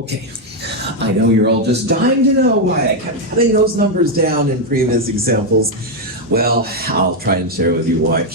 Okay, I know you're all just dying to know why I kept putting those numbers down in previous examples. Well, I'll try and share with you why.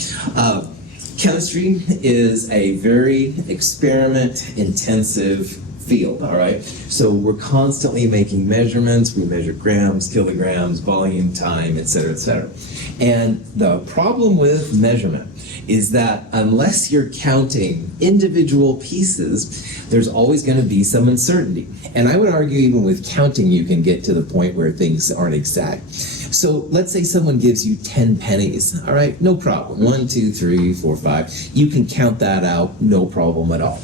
Chemistry is a very experiment-intensive field, all right? So we're constantly making measurements. We measure grams, kilograms, volume, time, et cetera, et cetera. And the problem with measurement is that unless you're counting individual pieces, there's always going to be some uncertainty. And I would argue even with counting, you can get to the point where things aren't exact. So let's say someone gives you 10 pennies, all right? No problem. 1, 2, 3, 4, 5. You can count that out, no problem at all.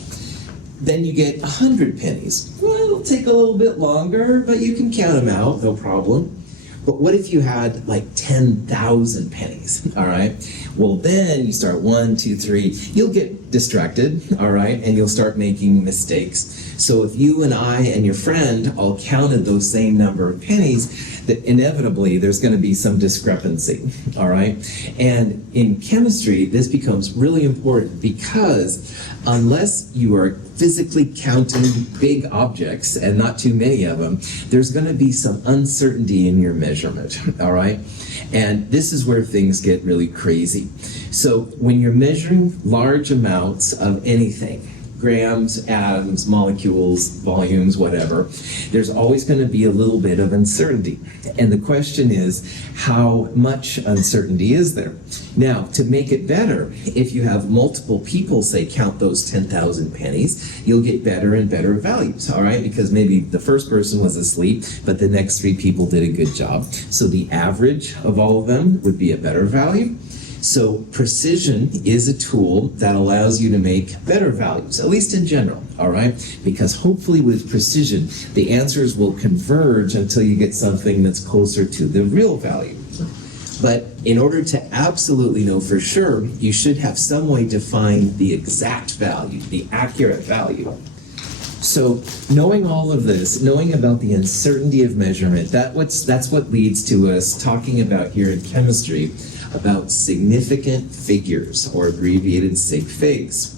Then you get 100 pennies. Well, it'll take a little bit longer, but you can count them out, no problem. But what if you had like 10,000 pennies, all right? Well, then you start 1, 2, 3. You'll get distracted, all right? And you'll start making mistakes. So if you and I and your friend all counted those same number of pennies, that inevitably there's going to be some discrepancy, all right? And in chemistry, this becomes really important because unless you are physically counting big objects and not too many of them, there's going to be some uncertainty in your measurement, all right? And this is where things get really crazy. So when you're measuring large amounts of anything, grams, atoms, molecules, volumes, whatever, there's always going to be a little bit of uncertainty. And the question is, how much uncertainty is there? Now, to make it better, if you have multiple people, say, count those 10,000 pennies, you'll get better and better values, all right? Because maybe the first person was asleep, but the next 3 people did a good job. So the average of all of them would be a better value. So precision is a tool that allows you to make better values, at least in general, all right? Because hopefully with precision, the answers will converge until you get something that's closer to the real value. But in order to absolutely know for sure, you should have some way to find the exact value, the accurate value. So knowing all of this, knowing about the uncertainty of measurement, that's what leads to us talking about here in chemistry about significant figures, or abbreviated sig figs.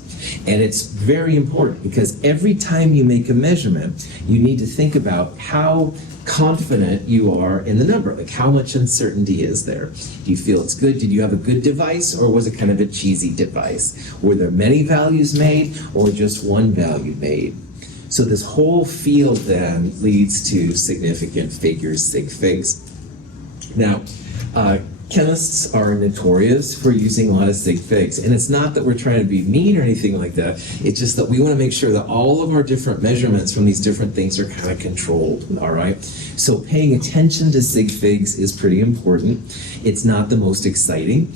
And it's very important because every time you make a measurement, you need to think about how confident you are in the number. Like, how much uncertainty is there? Do you feel it's good? Did you have a good device, or was it kind of a cheesy device? Were there many values made, or just one value made? So this whole field then leads to significant figures, sig figs. Now, chemists are notorious for using a lot of sig figs, and it's not that we're trying to be mean or anything like that. It's just that we want to make sure that all of our different measurements from these different things are kind of controlled, all right? So paying attention to sig figs is pretty important. It's not the most exciting.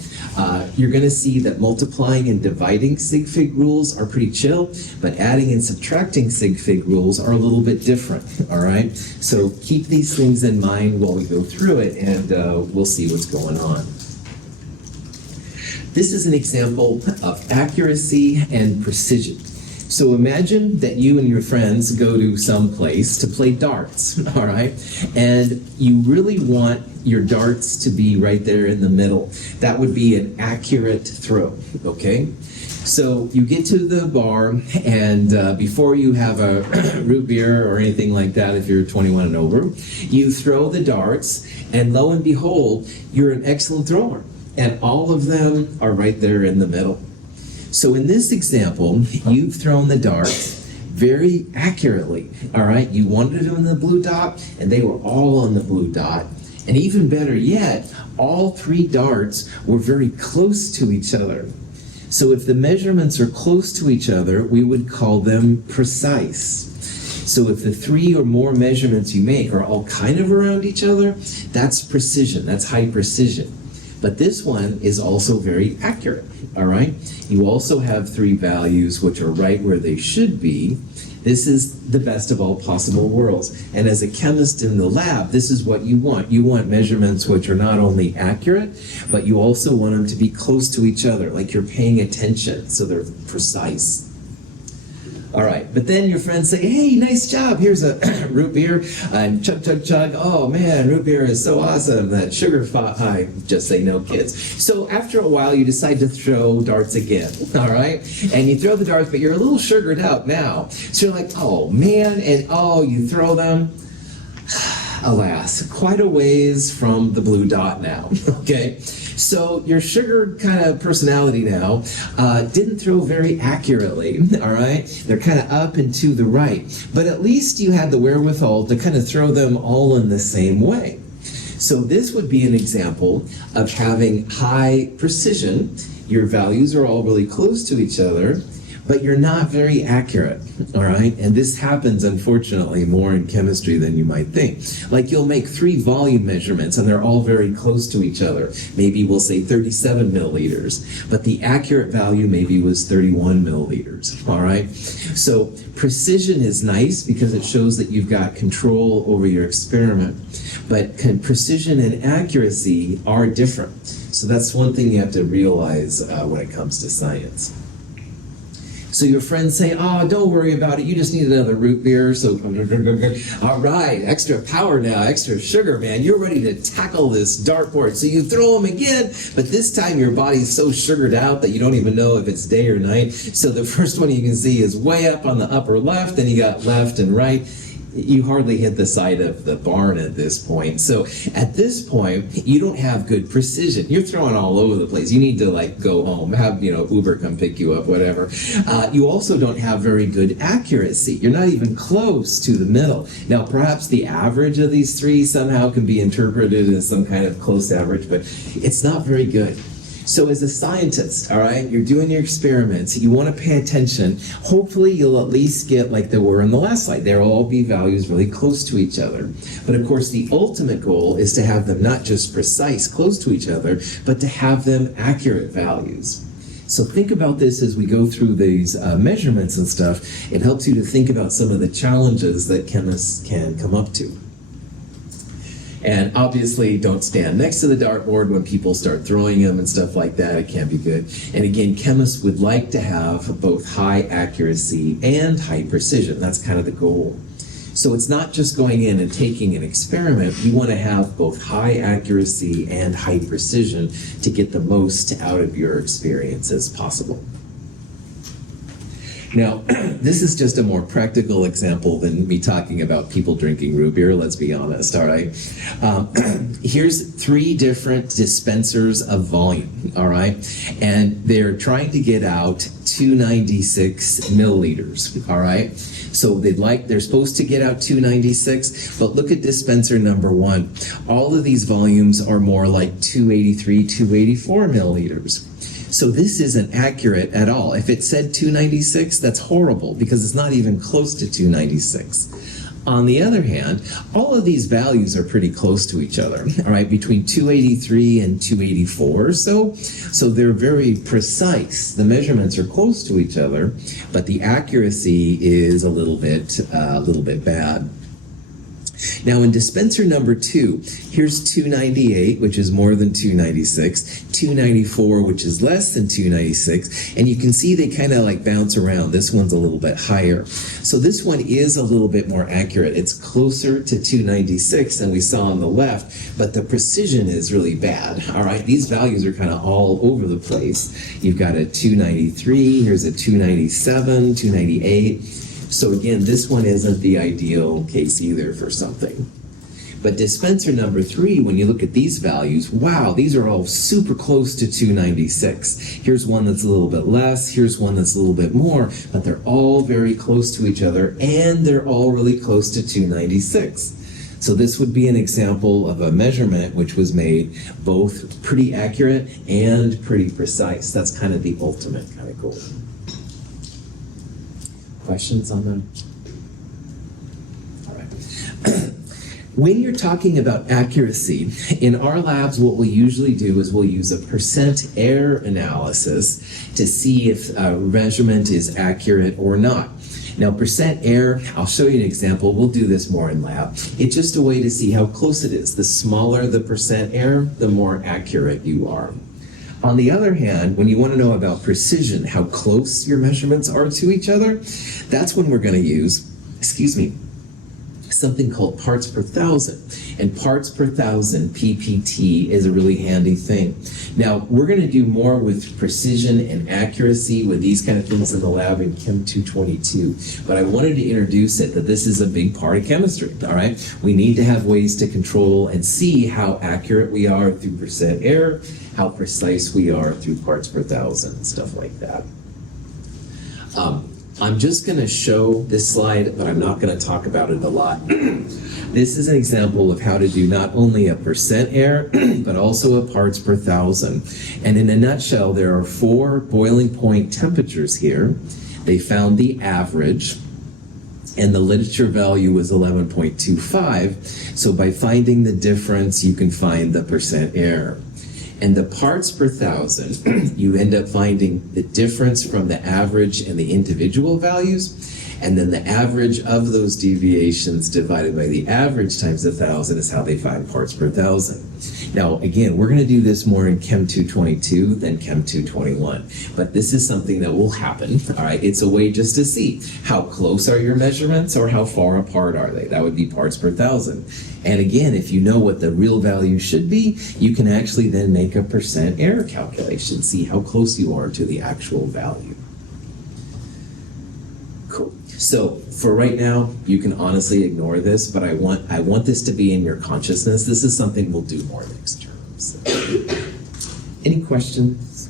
You're going to see that multiplying and dividing sig fig rules are pretty chill, but adding and subtracting sig fig rules are a little bit different, all right? So keep these things in mind while we go through it, and we'll see what's going on. This is an example of accuracy and precision. So imagine that you and your friends go to some place to play darts, all right? And you really want your darts to be right there in the middle. That would be an accurate throw, okay? So you get to the bar, and before you have a root beer or anything like that, if you're 21 and over, you throw the darts, and lo and behold, you're an excellent thrower. And all of them are right there in the middle. So in this example, you've thrown the darts very accurately, all right? You wanted it on the blue dot, and they were all on the blue dot. And even better yet, all 3 darts were very close to each other. So if the measurements are close to each other, we would call them precise. So if the 3 or more measurements you make are all kind of around each other, that's precision, that's high precision. But this one is also very accurate, all right? You also have 3 values which are right where they should be. This is the best of all possible worlds. And as a chemist in the lab, this is what you want. You want measurements which are not only accurate, but you also want them to be close to each other, like you're paying attention, so they're precise. All right, but then your friends say, hey, nice job, here's a root beer, and chug, chug, chug, oh man, root beer is so awesome, that sugar high, just say no, kids. So after a while, you decide to throw darts again, all right? And you throw the darts, but you're a little sugared out now. So you're like, oh man, and oh, you throw them. Alas, quite a ways from the blue dot now, okay? So your sugar kind of personality now didn't throw very accurately, all right? They're kind of up and to the right. But at least you had the wherewithal to kind of throw them all in the same way. So this would be an example of having high precision. Your values are all really close to each other, but you're not very accurate, all right? And this happens, unfortunately, more in chemistry than you might think. Like you'll make 3 volume measurements and they're all very close to each other. Maybe we'll say 37 milliliters, but the accurate value maybe was 31 milliliters, all right? So precision is nice because it shows that you've got control over your experiment, but precision and accuracy are different. So that's one thing you have to realize when it comes to science. So your friends say, oh, don't worry about it. You just need another root beer. So, all right, extra power now, extra sugar, man. You're ready to tackle this dartboard. So you throw them again, but this time your body's so sugared out that you don't even know if it's day or night. So the first one you can see is way up on the upper left, then you got left and right. You hardly hit the side of the barn at this point. So at this point, you don't have good precision. You're throwing all over the place. You need to like go home, have Uber come pick you up, whatever. You also don't have very good accuracy. You're not even close to the middle. Now, perhaps the average of these 3 somehow can be interpreted as some kind of close average, but it's not very good. So as a scientist, all right, you're doing your experiments, you want to pay attention. Hopefully you'll at least get like they were in the last slide. They'll all be values really close to each other. But of course the ultimate goal is to have them not just precise, close to each other, but to have them accurate values. So think about this as we go through these measurements and stuff. It helps you to think about some of the challenges that chemists can come up to. And obviously, don't stand next to the dartboard when people start throwing them and stuff like that. It can't be good. And again, chemists would like to have both high accuracy and high precision. That's kind of the goal. So it's not just going in and taking an experiment. You want to have both high accuracy and high precision to get the most out of your experience as possible. Now, this is just a more practical example than me talking about people drinking root beer, let's be honest, all right? Here's 3 different dispensers of volume, all right? And they're trying to get out 296 milliliters, all right? So they're supposed to get out 296, but look at dispenser number 1. All of these volumes are more like 283, 284 milliliters. So this isn't accurate at all. If it said 296, that's horrible because it's not even close to 296. On the other hand, all of these values are pretty close to each other, all right, between 283 and 284. So they're very precise. The measurements are close to each other, but the accuracy is a little bit bad. Now in dispenser number 2, here's 298, which is more than 296, 294, which is less than 296, and you can see they kind of like bounce around. This one's a little bit higher. So this one is a little bit more accurate. It's closer to 296 than we saw on the left, but the precision is really bad. All right, these values are kind of all over the place. You've got a 293, here's a 297, 298. So again, this one isn't the ideal case either for something. But dispenser number 3, when you look at these values, wow, these are all super close to 296. Here's one that's a little bit less, here's one that's a little bit more, but they're all very close to each other, and they're all really close to 296. So this would be an example of a measurement which was made both pretty accurate and pretty precise. That's kind of the ultimate kind of goal. Questions on them? All right. When you're talking about accuracy, in our labs, what we usually do is we'll use a percent error analysis to see if a measurement is accurate or not. Now, percent error, I'll show you an example. We'll do this more in lab. It's just a way to see how close it is. The smaller the percent error, the more accurate you are. On the other hand, when you want to know about precision, how close your measurements are to each other, that's when we're going to use, something called parts per thousand. And parts per thousand, PPT, is a really handy thing. Now, we're going to do more with precision and accuracy with these kind of things in the lab in Chem 222. But I wanted to introduce it that this is a big part of chemistry, all right? We need to have ways to control and see how accurate we are through percent error, how precise we are through parts per thousand, and stuff like that. I'm just going to show this slide, but I'm not going to talk about it a lot. This is an example of how to do not only a percent error, but also a parts per thousand. And in a nutshell, there are 4 boiling point temperatures here. They found the average, and the literature value was 11.25. So by finding the difference, you can find the percent error. And the parts per thousand, you end up finding the difference from the average and the individual values, and then the average of those deviations divided by the average times 1,000 is how they find parts per thousand. Now, again, we're going to do this more in Chem 222 than Chem 221, but this is something that will happen, all right? It's a way just to see how close are your measurements or how far apart are they. That would be parts per thousand. And again, if you know what the real value should be, you can actually then make a percent error calculation, see how close you are to the actual value. Cool. So for right now, you can honestly ignore this, but I want this to be in your consciousness. This is something we'll do more next term. So. Any questions?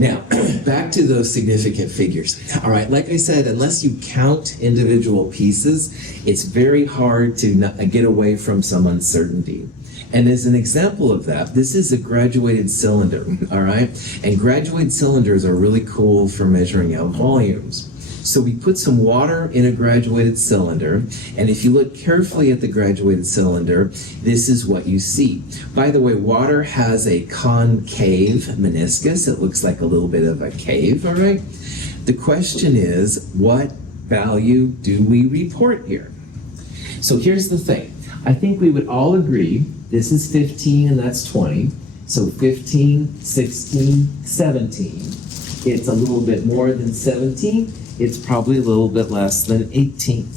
Now, back to those significant figures. All right, like I said, unless you count individual pieces, it's very hard to get away from some uncertainty. And as an example of that, this is a graduated cylinder, all right? And graduated cylinders are really cool for measuring out volumes. So we put some water in a graduated cylinder, and if you look carefully at the graduated cylinder, this is what you see. By the way, water has a concave meniscus. It looks like a little bit of a cave, all right? The question is, what value do we report here? So here's the thing. I think we would all agree this is 15 and that's 20. So 15, 16, 17. It's a little bit more than 17. It's probably a little bit less than 18.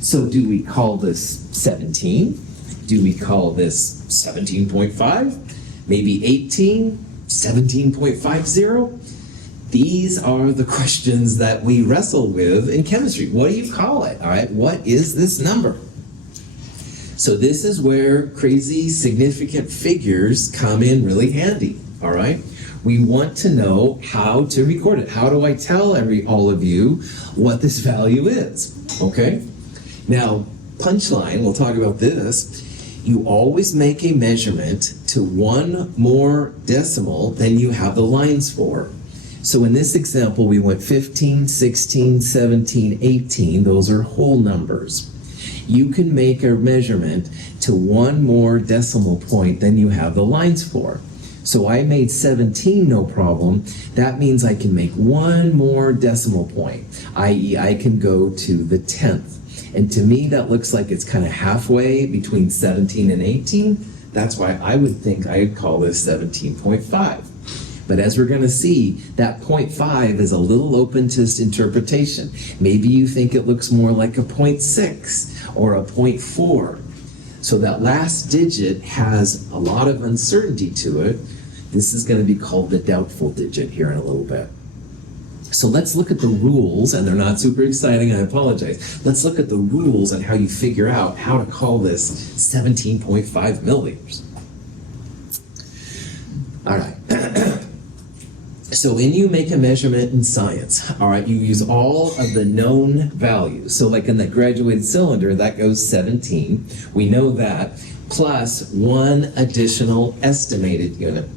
So do we call this 17? Do we call this 17.5? Maybe 18? 17.50? These are the questions that we wrestle with in chemistry. What do you call it? All right, what is this number? So this is where crazy significant figures come in really handy, all right? We want to know how to record it. How do I tell all of you what this value is, okay? Now, punchline, we'll talk about this. You always make a measurement to 1 more decimal than you have the lines for. So in this example, we went 15, 16, 17, 18. Those are whole numbers. You can make a measurement to 1 more decimal point than you have the lines for. So I made 17 no problem. That means I can make 1 more decimal point, i.e. I can go to the 10th. And to me, that looks like it's kind of halfway between 17 and 18. That's why I would think I'd call this 17.5. But as we're going to see, that 0.5 is a little open to interpretation. Maybe you think it looks more like a 0.6 or a 0.4. So that last digit has a lot of uncertainty to it. This is going to be called the doubtful digit here in a little bit. So let's look at the rules, and they're not super exciting, I apologize. Let's look at the rules on how you figure out how to call this 17.5 milliliters. All right. So when you make a measurement in science, all right, you use all of the known values. So like in the graduated cylinder, that goes 17. We know that, plus 1 additional estimated unit.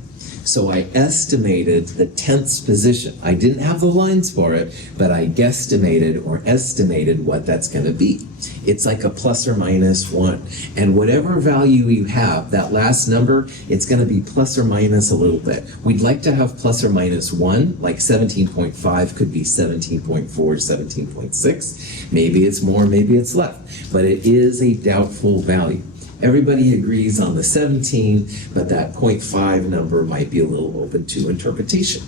So I estimated the 10th position. I didn't have the lines for it, but I guesstimated or estimated what that's going to be. It's like a plus or minus 1. And whatever value you have, that last number, it's going to be plus or minus a little bit. We'd like to have plus or minus 1, like 17.5 could be 17.4, 17.6. Maybe it's more, maybe it's less. But it is a doubtful value. Everybody agrees on the 17, but that 0.5 number might be a little open to interpretation.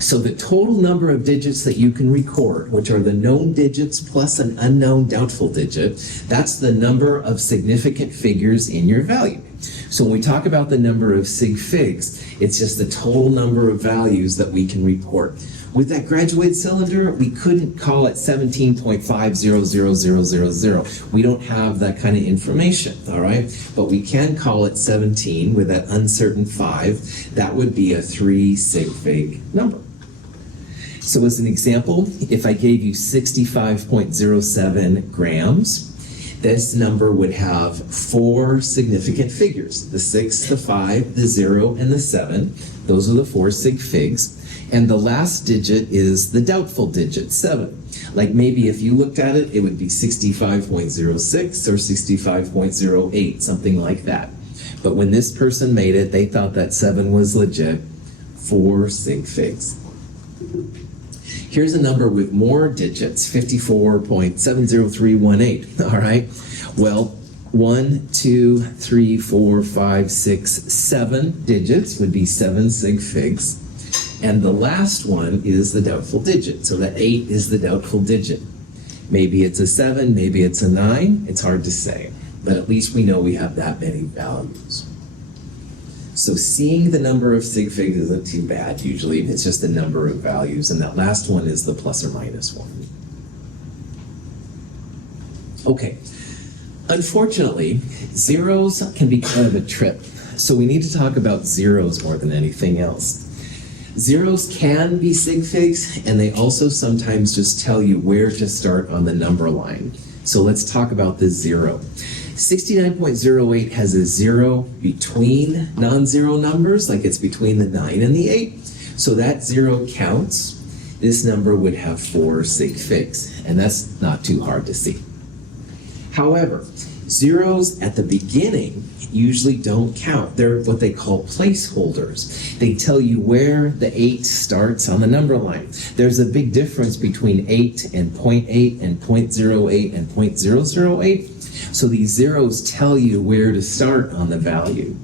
So the total number of digits that you can record, which are the known digits plus an unknown doubtful digit, that's the number of significant figures in your value. So when we talk about the number of sig figs, it's just the total number of values that we can report. With that graduated cylinder, we couldn't call it 17.500000. We don't have that kind of information, all right? But we can call it 17 with that uncertain 5. That would be a 3 sig fig number. So as an example, if I gave you 65.07 grams, this number would have 4 significant figures: the 6, the 5, the 0, and the 7. Those are the 4 sig figs. And the last digit is the doubtful digit, 7. Like maybe if you looked at it, it would be 65.06 or 65.08, something like that. But when this person made it, they thought that 7 was legit, 4 sig figs. Here's a number with more digits, 54.70318, all right? Well, 1, 2, 3, 4, 5, 6, 7 digits would be 7 sig figs. And the last one is the doubtful digit. So that 8 is the doubtful digit. Maybe it's a 7, maybe it's a 9. It's hard to say. But at least we know we have that many values. So seeing the number of sig figs isn't too bad usually. It's just the number of values. And that last one is the plus or minus one. Okay. Unfortunately, zeros can be kind of a trip. So we need to talk about zeros more than anything else. Zeros can be sig figs, and they also sometimes just tell you where to start on the number line. So let's talk about this 0. 69.08 has a 0 between non-zero numbers, like it's between the 9 and the 8. So that 0 counts. This number would have 4 sig figs, and that's not too hard to see. However, zeros at the beginning usually don't count. They're what they call placeholders. They tell you where the 8 starts on the number line. There's a big difference between 8 and 0.8 and 0.08 and 0.008. So these zeros tell you where to start on the value.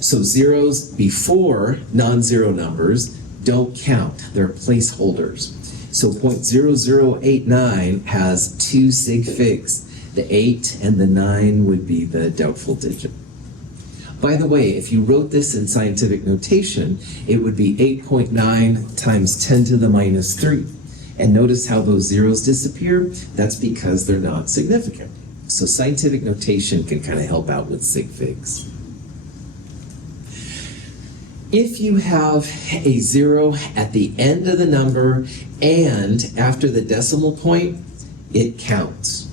So zeros before non-zero numbers don't count. They're placeholders. So 0.0089 has 2 sig figs. The 8 and the 9 would be the doubtful digit. By the way, if you wrote this in scientific notation, it would be 8.9 times 10 to the minus 3. And notice how those zeros disappear? That's because they're not significant. So scientific notation can kind of help out with sig figs. If you have a 0 at the end of the number and after the decimal point, it counts.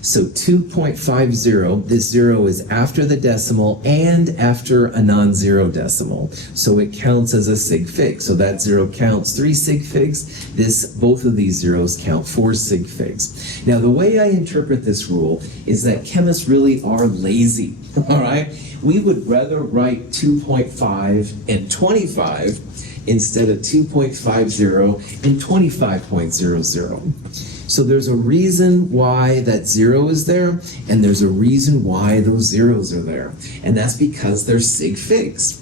So 2.50, this 0 is after the decimal and after a non-zero decimal. So it counts as a sig fig. So that 0 counts 3 sig figs. Both of these zeros count 4 sig figs. Now the way I interpret this rule is that chemists really are lazy, all right? We would rather write 2.5 and 25 instead of 2.50 and 25.00. So there's a reason why that 0 is there, and there's a reason why those zeros are there. And that's because they're sig figs.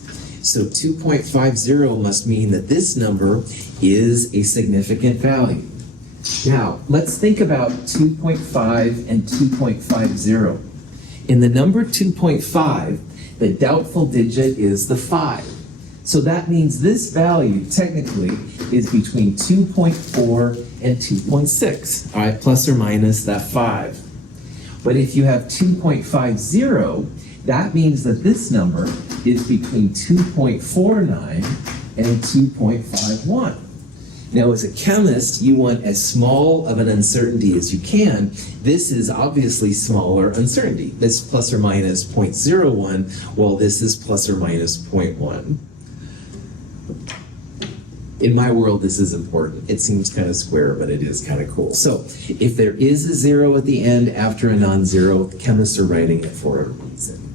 So 2.50 must mean that this number is a significant value. Now, let's think about 2.5 and 2.50. In the number 2.5, the doubtful digit is the 5. So that means this value technically is between 2.4 and 2.6, all right, plus or minus that 5. But if you have 2.50, that means that this number is between 2.49 and 2.51. Now, as a chemist, you want as small of an uncertainty as you can. This is obviously smaller uncertainty. This is plus or minus 0.01, while this is plus or minus 0.1. In my world, this is important. It seems kind of square, but it is kind of cool. So if there is a 0 at the end after a non-zero, chemists are writing it for a reason.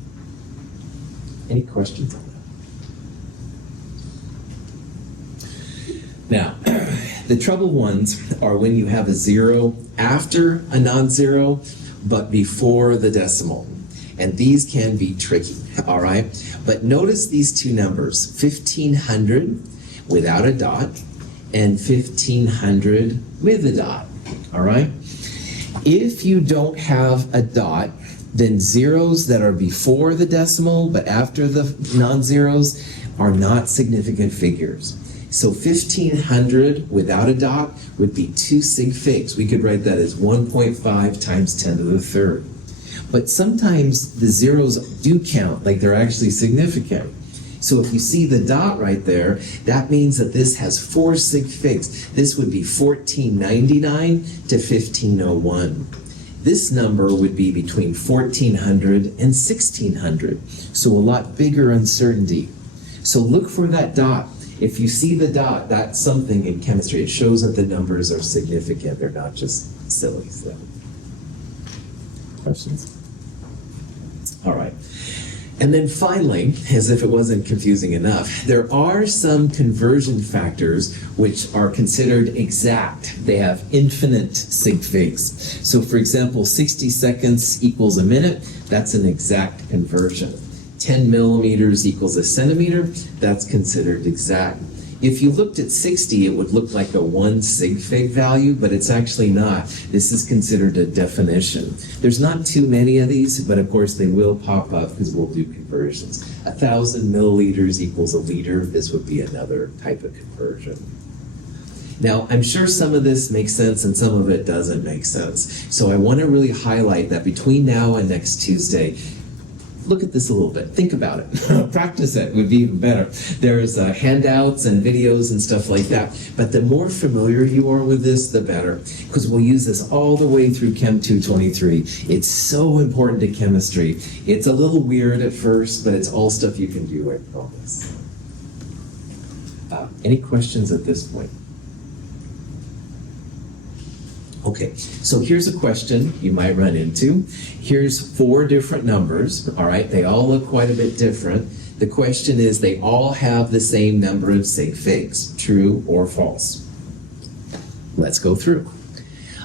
Any questions on that? Now, the troubled ones are when you have a 0 after a non-zero, but before the decimal. and these can be tricky, all right? But notice these two numbers, 1500 without a dot and 1500 with a dot, all right? If you don't have a dot, then zeros that are before the decimal but after the non-zeros are not significant figures. So 1500 without a dot would be 2 sig figs. We could write that as 1.5 times 10 to the third. But sometimes the zeros do count, like they're actually significant. So if you see the dot right there, that means that this has 4 sig figs. This would be 1499 to 1501. This number would be between 1400 and 1600, so a lot bigger uncertainty. So look for that dot. If you see the dot, that's something in chemistry. It shows that the numbers are significant. They're not just silly. So. Questions? All right. And then finally, as if it wasn't confusing enough, there are some conversion factors which are considered exact. They have infinite sig figs. So for example, 60 seconds equals a minute. That's an exact conversion. 10 millimeters equals a centimeter. That's considered exact. If you looked at 60, it would look like a 1 sig fig value, but it's actually not. This is considered a definition. There's not too many of these, but of course they will pop up because we'll do conversions. 1,000 milliliters equals a liter. This would be another type of conversion. Now, I'm sure some of this makes sense and some of it doesn't make sense. So I want to really highlight that between now and next Tuesday, look at this a little bit. Think about it. Practice it would be even better. There's handouts and videos and stuff like that. But the more familiar you are with this, the better. Because we'll use this all the way through Chem 223. It's so important to chemistry. It's a little weird at first, but it's all stuff you can do, I promise. Any questions at this point? Okay, so here's a question you might run into. Here's 4 different numbers, all right? They all look quite a bit different. The question is, they all have the same number of sig figs, true or false? Let's go through.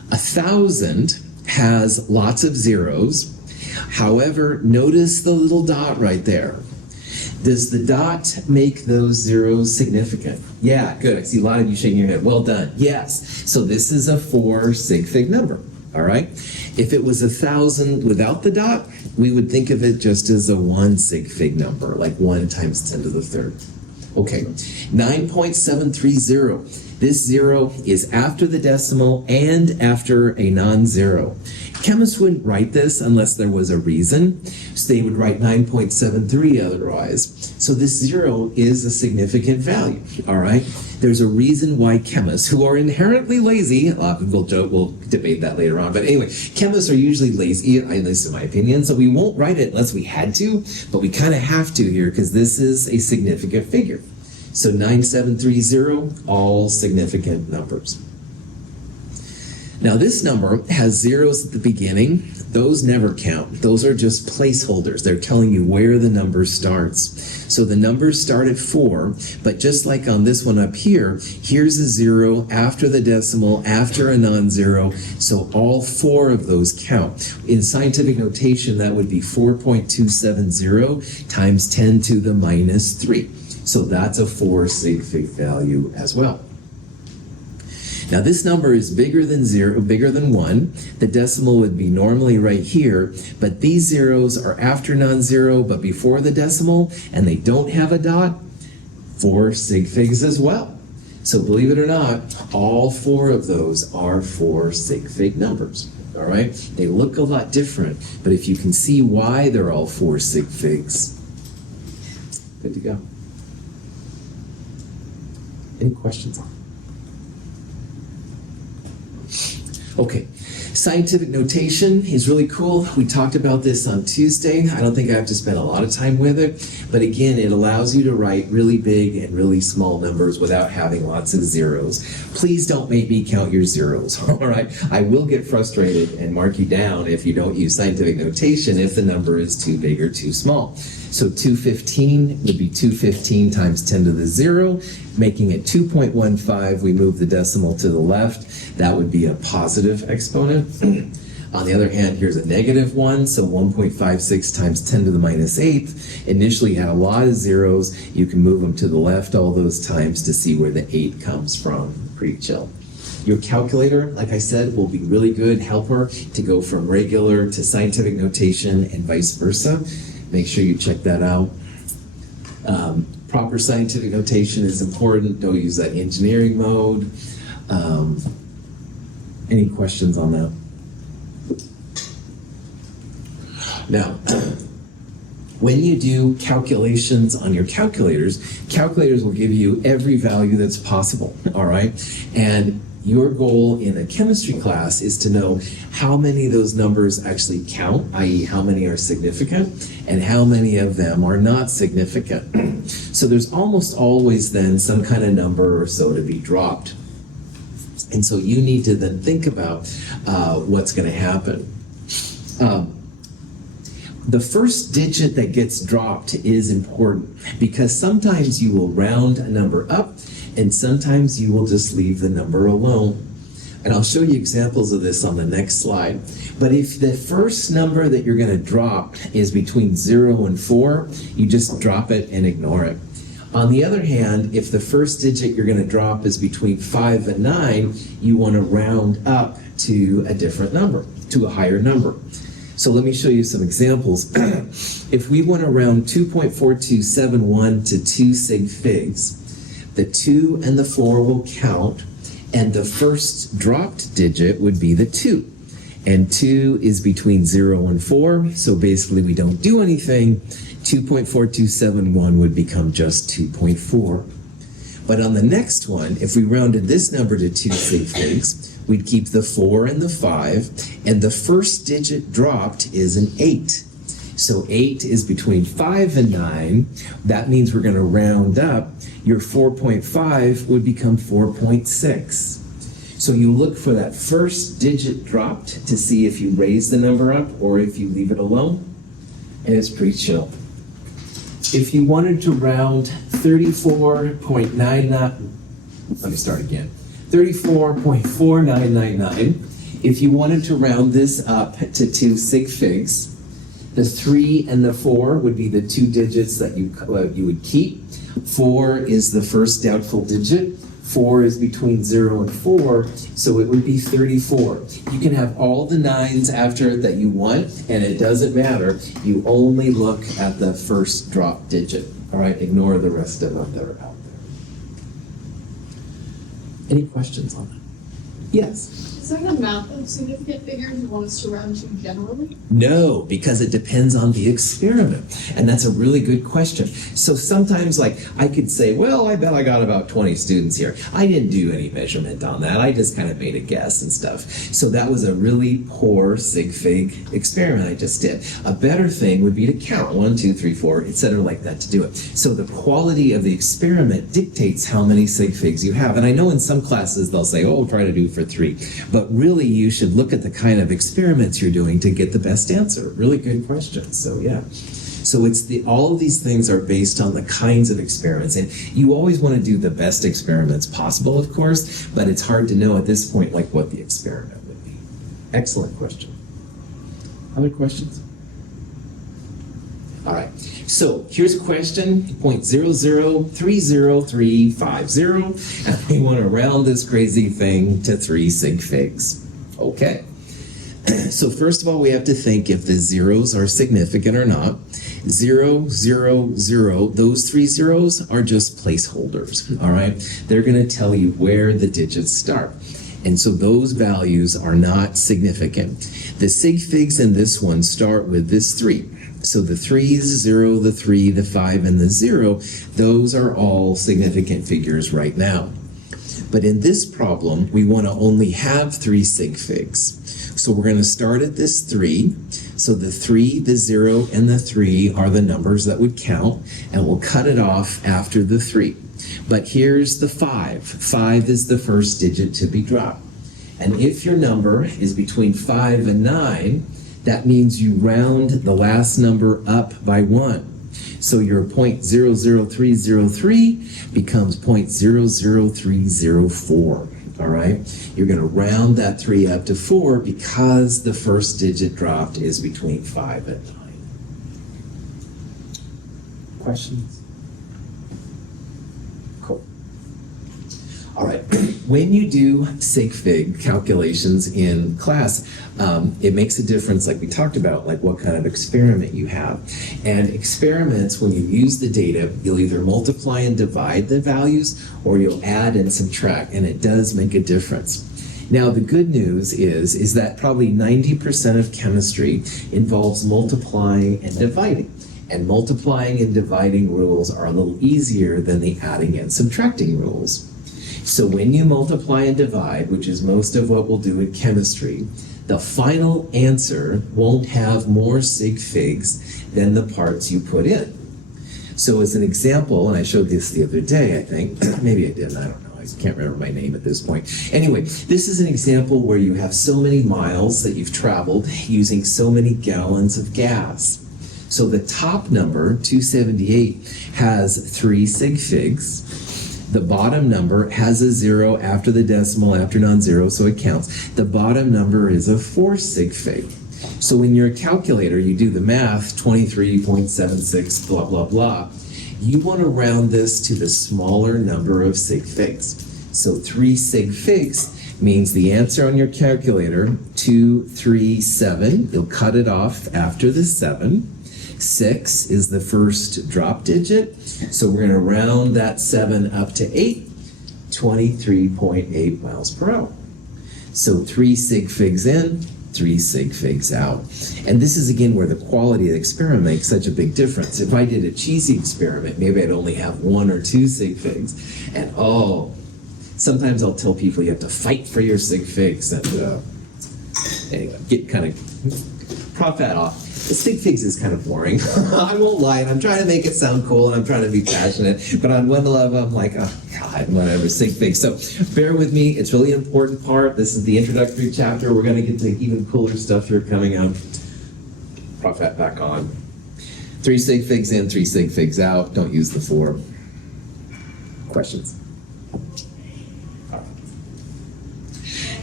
1,000 has lots of zeros. However, notice the little dot right there. Does the dot make those zeros significant? Yeah, good. I see a lot of you shaking your head. Well done. Yes. So this is a 4 sig fig number. All right. If it was 1,000 without the dot, we would think of it just as a 1 sig fig number, like 1 times 10 to the third. Okay. 9.730. This 0 is after the decimal and after a non-zero. Chemists wouldn't write this unless there was a reason. So they would write 9.73 otherwise. So this 0 is a significant value, all right? There's a reason why chemists, who are inherently lazy, we'll debate that later on, but anyway, chemists are usually lazy, at least in my opinion, so we won't write it unless we had to, but we kind of have to here because this is a significant figure. So 9730, all significant numbers. Now this number has zeros at the beginning. Those never count. Those are just placeholders. They're telling you where the number starts. So the numbers start at 4, but just like on this one up here, here's a 0 after the decimal, after a non-zero. So all 4 of those count. In scientific notation, that would be 4.270 times 10 to the minus 3. So that's a 4 sig fig value as well. Now this number is bigger than 1. The decimal would be normally right here, but these zeros are after non-zero but before the decimal, and they don't have a dot. 4 sig figs as well. So believe it or not, all 4 of those are 4 sig fig numbers. All right? They look a lot different, but if you can see why they're all 4 sig figs, good to go. Any questions? Okay, scientific notation is really cool. We talked about this on Tuesday. I don't think I have to spend a lot of time with it, but again, it allows you to write really big and really small numbers without having lots of zeros. Please don't make me count your zeros, all right? I will get frustrated and mark you down if you don't use scientific notation if the number is too big or too small. So 215 would be 215 times 10 to the 0, making it 2.15. We move the decimal to the left. That would be a positive exponent. On the other hand, here's a -1, so 1.56 times 10 to the -8th. Initially you had a lot of zeros. You can move them to the left all those times to see where the 8 comes from. Pretty chill. Your calculator, like I said, will be really good helper to go from regular to scientific notation and vice versa. Make sure you check that out. Proper scientific notation is important. Don't use that engineering mode. Any questions on that? Now, when you do calculations on your calculators will give you every value that's possible, all right? And your goal in a chemistry class is to know how many of those numbers actually count, i.e. how many are significant, and how many of them are not significant. So there's almost always then some kind of number or so to be dropped. And so you need to then think about what's going to happen. The first digit that gets dropped is important because sometimes you will round a number up and sometimes you will just leave the number alone. And I'll show you examples of this on the next slide. But if the first number that you're going to drop is between 0 and 4, you just drop it and ignore it. On the other hand, if the first digit you're going to drop is between 5 and 9, you want to round up to a different number, to a higher number. So let me show you some examples. If we want to round 2.4271 to 2 sig figs, the 2 and the 4 will count, and the first dropped digit would be the 2. And 2 is between 0 and 4, so basically we don't do anything. 2.4271 would become just 2.4. But on the next one, if we rounded this number to 2 sig figs, we'd keep the 4 and the 5, and the first digit dropped is an 8. So 8 is between 5 and 9. That means we're going to round up. Your 4.5 would become 4.6. So you look for that first digit dropped to see if you raise the number up or if you leave it alone. And it's pretty chill. If you wanted to round 34.99, let me start again. 34.4999. If you wanted to round this up to 2 sig figs, the 3 and the 4 would be the 2 digits that you would keep. 4 is the first doubtful digit. 4 is between 0 and 4, so it would be 34. You can have all the 9s after it that you want, and it doesn't matter. You only look at the first drop digit. All right, ignore the rest of them that are out there. Any questions on that? Yes. Is there an amount of significant figures you want us to round to generally? No, because it depends on the experiment. And that's a really good question. So sometimes, like, I could say, well, I bet I got about 20 students here. I didn't do any measurement on that. I just kind of made a guess and stuff. So that was a really poor sig fig experiment I just did. A better thing would be to count 1, 2, 3, 4, etc. like that to do it. So the quality of the experiment dictates how many sig figs you have. And I know in some classes they'll say, oh, try to do for 3. But really, you should look at the kind of experiments you're doing to get the best answer. Really good question. So yeah. So it's all of these things are based on the kinds of experiments. And you always want to do the best experiments possible, of course, but it's hard to know at this point like what the experiment would be. Excellent question. Other questions? All right. So here's a question, 0.0030350, and we want to round this crazy thing to 3 sig figs. Okay. So first of all, we have to think if the zeros are significant or not. 0, 0, 0, those 3 zeros are just placeholders, all right? They're going to tell you where the digits start. And so those values are not significant. The sig figs in this one start with this 3. So the 3, the 0, the 3, the 5, and the 0, those are all significant figures right now. But in this problem, we want to only have 3 sig figs. So we're going to start at this 3. So the 3, the 0, and the 3 are the numbers that would count, and we'll cut it off after the 3. But here's the 5. 5 is the first digit to be dropped. And if your number is between 5 and 9, that means you round the last number up by 1. So your 0.00303 becomes 0.00304. all right? You're going to round that 3 up to 4 because the first digit dropped is between 5 and 9. Questions? Cool. All right. When you do sig fig calculations in class, it makes a difference, like we talked about, like what kind of experiment you have. And experiments, when you use the data, you'll either multiply and divide the values, or you'll add and subtract, and it does make a difference. Now, the good news is that probably 90% of chemistry involves multiplying and dividing. And multiplying and dividing rules are a little easier than the adding and subtracting rules. So when you multiply and divide, which is most of what we'll do in chemistry, the final answer won't have more sig figs than the parts you put in. So as an example, and I showed this the other day, I think, maybe I didn't, I don't know, I can't remember my name at this point. Anyway, this is an example where you have so many miles that you've traveled using so many gallons of gas. So the top number, 278, has 3 sig figs. The bottom number has a 0 after the decimal, after non-zero, so it counts. The bottom number is a 4 sig fig. So in your calculator, you do the math, 23.76, blah, blah, blah. You want to round this to the smaller number of sig figs. So 3 sig figs means the answer on your calculator, 237. You'll cut it off after the 7. 6 is the first drop digit, so we're going to round that 7 up to 8, 23.8 miles per hour. So 3 sig figs in, 3 sig figs out. And this is again where the quality of the experiment makes such a big difference. If I did a cheesy experiment, maybe I'd only have 1 or 2 sig figs. And sometimes I'll tell people you have to fight for your sig figs. And anyway, get kind of prop that off. The sig figs is kind of boring. I won't lie, and I'm trying to make it sound cool, and I'm trying to be passionate, but on one level, I'm like, oh, God, whatever, sig figs. So bear with me. It's really an important part. This is the introductory chapter. We're going to get to even cooler stuff here coming up. Prop that back on. 3 sig figs in, 3 sig figs out. Don't use the 4. Questions?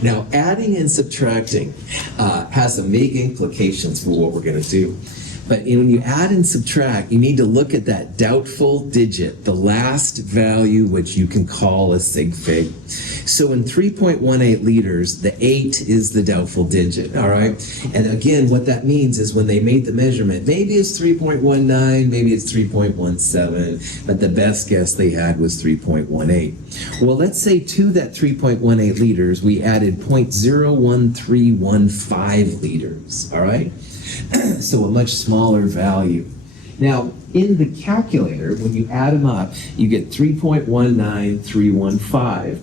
Now, adding and subtracting has some big implications for what we're going to do. But when you add and subtract, you need to look at that doubtful digit, the last value which you can call a sig fig. So in 3.18 liters, the 8 is the doubtful digit, all right? And again, what that means is when they made the measurement, maybe it's 3.19, maybe it's 3.17, but the best guess they had was 3.18. Well, let's say to that 3.18 liters, we added 0.01315 liters, all right? So a much smaller value. Now, in the calculator, when you add them up, you get 3.19315,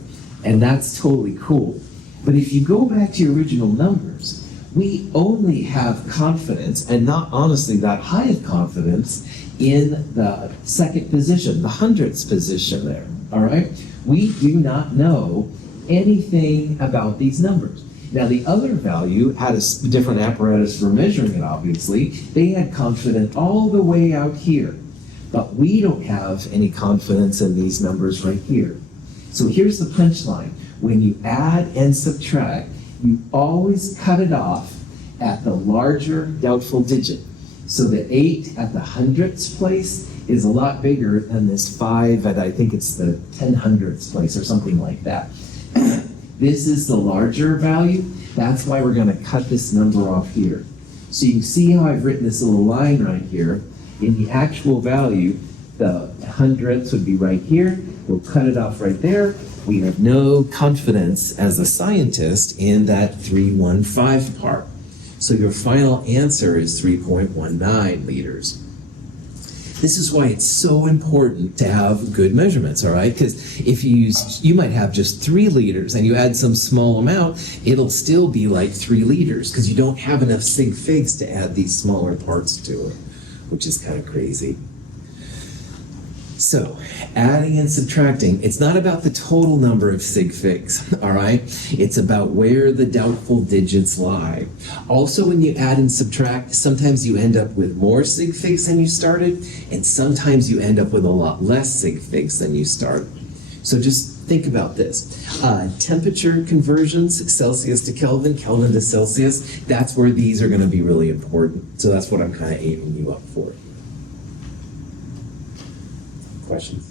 and that's totally cool. But if you go back to your original numbers, we only have confidence, and not honestly that high of confidence, in the second position, the hundredths position there, all right? We do not know anything about these numbers. Now, the other value had a different apparatus for measuring it, obviously. They had confidence all the way out here. But we don't have any confidence in these numbers right here. So here's the punchline. When you add and subtract, you always cut it off at the larger doubtful digit. So the 8 at the hundredths place is a lot bigger than this 5 at, I think it's the 10 hundredths place or something like that. This is the larger value. That's why we're going to cut this number off here. So you can see how I've written this little line right here. In the actual value, the hundredths would be right here. We'll cut it off right there. We have no confidence as a scientist in that 315 part. So your final answer is 3.19 liters. This is why it's so important to have good measurements, all right? Because if you might have just 3 liters and you add some small amount, it'll still be like 3 liters because you don't have enough sig figs to add these smaller parts to it, which is kind of crazy. So, adding and subtracting, it's not about the total number of sig figs, all right? It's about where the doubtful digits lie. Also, when you add and subtract, sometimes you end up with more sig figs than you started, and sometimes you end up with a lot less sig figs than you started. So just think about this. Temperature conversions, Celsius to Kelvin, Kelvin to Celsius, that's where these are going to be really important. So that's what I'm kind of aiming you up for. Questions?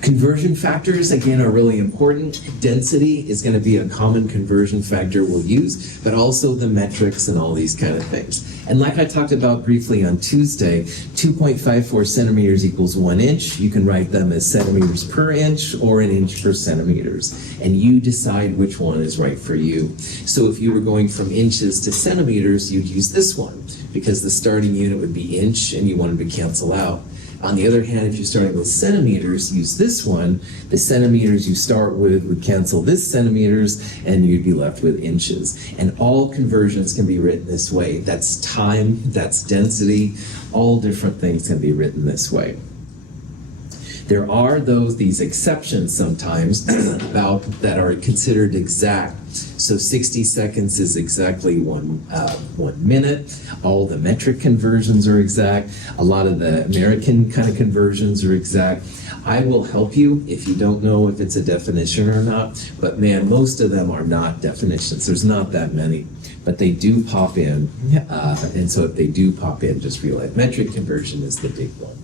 Conversion factors, again, are really important. Density is going to be a common conversion factor we'll use, but also the metrics and all these kind of things. And like I talked about briefly on Tuesday, 2.54 centimeters equals 1 inch. You can write them as centimeters per inch or an inch per centimeters. And you decide which one is right for you. So if you were going from inches to centimeters, you'd use this one because the starting unit would be inch and you wanted to cancel out. On the other hand, if you're starting with centimeters, use this one. The centimeters you start with would cancel this centimeters, and you'd be left with inches. And all conversions can be written this way. That's time, that's density, all different things can be written this way. There are these exceptions sometimes about that are considered exact. So 60 seconds is exactly 1 minute. All the metric conversions are exact. A lot of the American kind of conversions are exact. I will help you if you don't know if it's a definition or not. But man, most of them are not definitions. There's not that many. But they do pop in. And so if they do pop in, just realize metric conversion is the big one.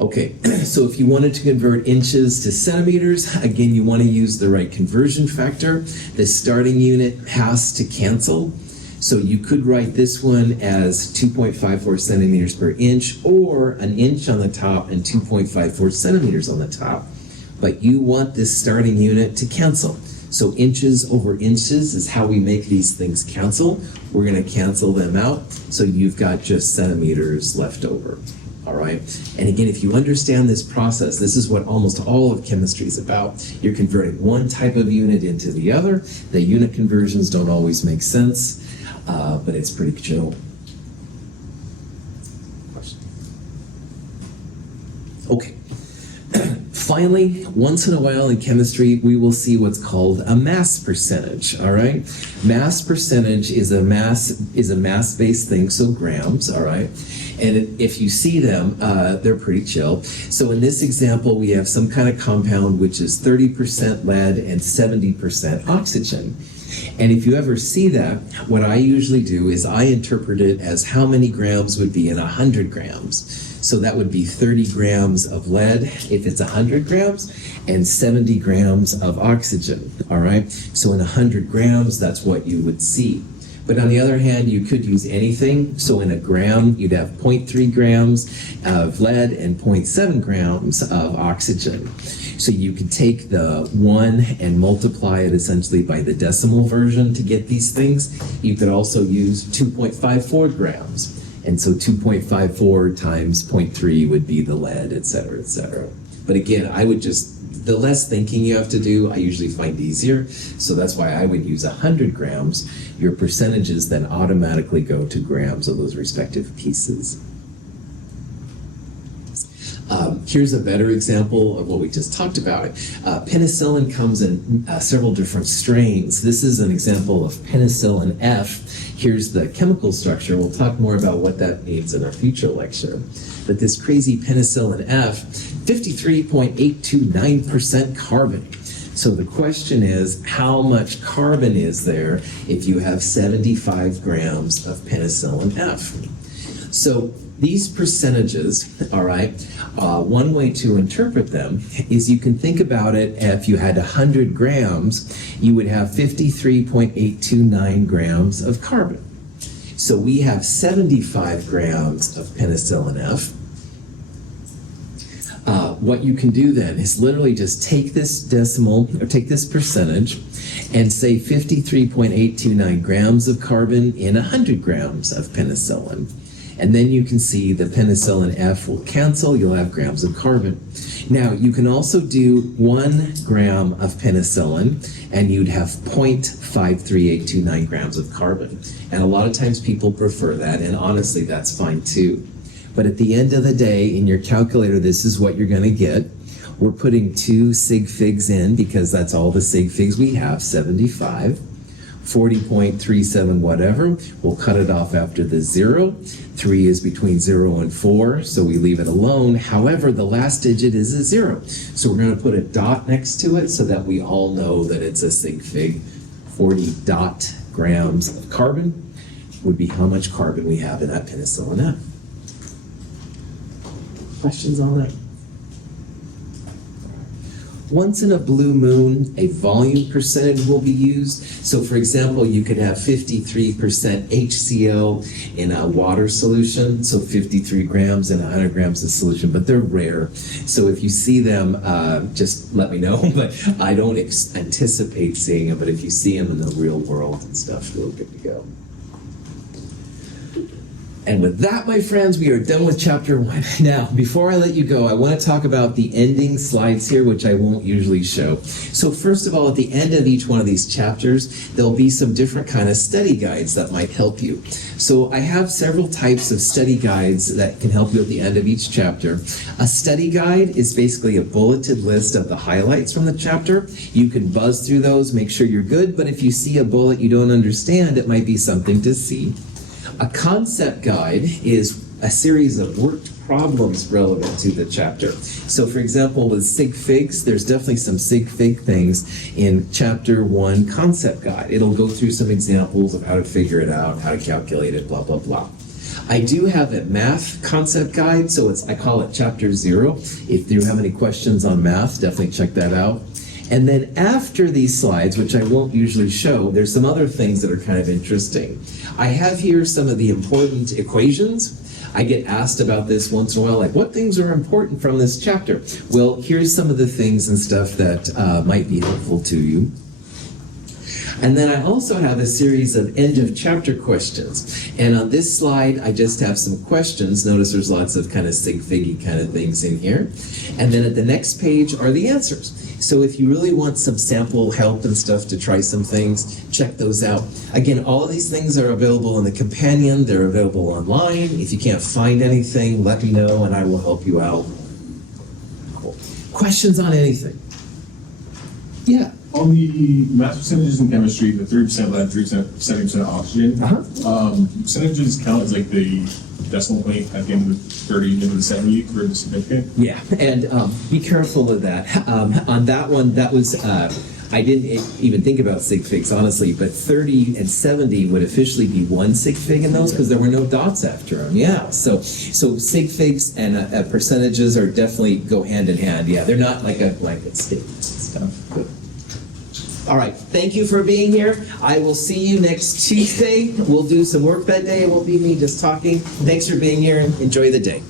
Okay, so if you wanted to convert inches to centimeters, again, you want to use the right conversion factor. The starting unit has to cancel. So you could write this one as 2.54 centimeters per inch or an inch on the top and 2.54 centimeters on the top. But you want this starting unit to cancel. So inches over inches is how we make these things cancel. We're going to cancel them out. So you've got just centimeters left over. All right. And again, if you understand this process, this is what almost all of chemistry is about. You're converting one type of unit into the other. The unit conversions don't always make sense, but it's pretty chill. Question? Okay. Finally, once in a while in chemistry, we will see what's called a mass percentage, all right? Mass percentage is a mass-based thing, so grams, all right? And if you see them, they're pretty chill. So in this example, we have some kind of compound which is 30% lead and 70% oxygen. And if you ever see that, what I usually do is I interpret it as how many grams would be in 100 grams. So that would be 30 grams of lead if it's 100 grams and 70 grams of oxygen, all right? So in 100 grams, that's what you would see. But on the other hand, you could use anything. So in a gram, you'd have 0.3 grams of lead and 0.7 grams of oxygen. So you could take the 1 and multiply it essentially by the decimal version to get these things. You could also use 2.54 grams. And so 2.54 times 0.3 would be the lead, et cetera, et cetera. But again, the less thinking you have to do, I usually find easier. So that's why I would use 100 grams. Your percentages then automatically go to grams of those respective pieces. Here's a better example of what we just talked about. Penicillin comes in several different strains. This is an example of penicillin F. Here's the chemical structure. We'll talk more about what that means in our future lecture. But this crazy penicillin F, 53.829% carbon. So the question is, how much carbon is there if you have 75 grams of penicillin F? So these percentages, all right, one way to interpret them is you can think about it if you had 100 grams, you would have 53.829 grams of carbon. So we have 75 grams of penicillin F. What you can do then is literally just take this decimal, or take this percentage, and say 53.829 grams of carbon in 100 grams of penicillin. And then you can see the penicillin F will cancel, you'll have grams of carbon. Now, you can also do 1 gram of penicillin, and you'd have 0.53829 grams of carbon. And a lot of times people prefer that, and honestly, that's fine too. But at the end of the day, in your calculator, this is what you're going to get. We're putting 2 sig figs in because that's all the sig figs we have, 75. 40.37 whatever. We'll cut it off after the 0. 3 is between 0 and 4, so we leave it alone. However, the last digit is a 0. So we're going to put a dot next to it so that we all know that it's a sig fig. 40 dot grams of carbon would be how much carbon we have in that penicillin F. Questions on that? Once in a blue moon, a volume percentage will be used. So for example, you could have 53% HCl in a water solution, so 53 grams in 100 grams of solution, but they're rare. So if you see them, just let me know, but I don't anticipate seeing them, but if you see them in the real world and stuff, we're good to go. And with that, my friends, we are done with chapter 1. Now, before I let you go, I want to talk about the ending slides here, which I won't usually show. So first of all, at the end of each one of these chapters, there'll be some different kind of study guides that might help you. So I have several types of study guides that can help you at the end of each chapter. A study guide is basically a bulleted list of the highlights from the chapter. You can buzz through those, make sure you're good, but if you see a bullet you don't understand, it might be something to see. A concept guide is a series of worked problems relevant to the chapter. So for example, with sig figs, there's definitely some sig fig things in chapter 1 concept guide. It'll go through some examples of how to figure it out, how to calculate it, blah, blah, blah. I do have a math concept guide, so I call it chapter 0. If you have any questions on math, definitely check that out. And then after these slides, which I won't usually show, there's some other things that are kind of interesting. I have here some of the important equations. I get asked about this once in a while, like, what things are important from this chapter? Well, here's some of the things and stuff that might be helpful to you. And then I also have a series of end of chapter questions. And on this slide, I just have some questions. Notice there's lots of kind of sig figgy kind of things in here. And then at the next page are the answers. So if you really want some sample help and stuff to try some things, check those out. Again, all of these things are available in the companion. They're available online. If you can't find anything, let me know and I will help you out. Cool. Questions on anything? Yeah. On the mass percentages in chemistry, the 3% lead, 70% oxygen, percentages count as like the decimal point at the end of the 30 into the 70 for the significant? Yeah, and be careful of that. On that one, that was, I didn't even think about sig figs, honestly, but 30 and 70 would officially be one sig fig in those because there were no dots after them. Yeah, so sig figs and percentages are definitely go hand in hand. Yeah, they're not like a blanket statement and stuff. Good. All right, thank you for being here. I will see you next Tuesday. We'll do some work that day. It won't be me just talking. Thanks for being here and enjoy the day.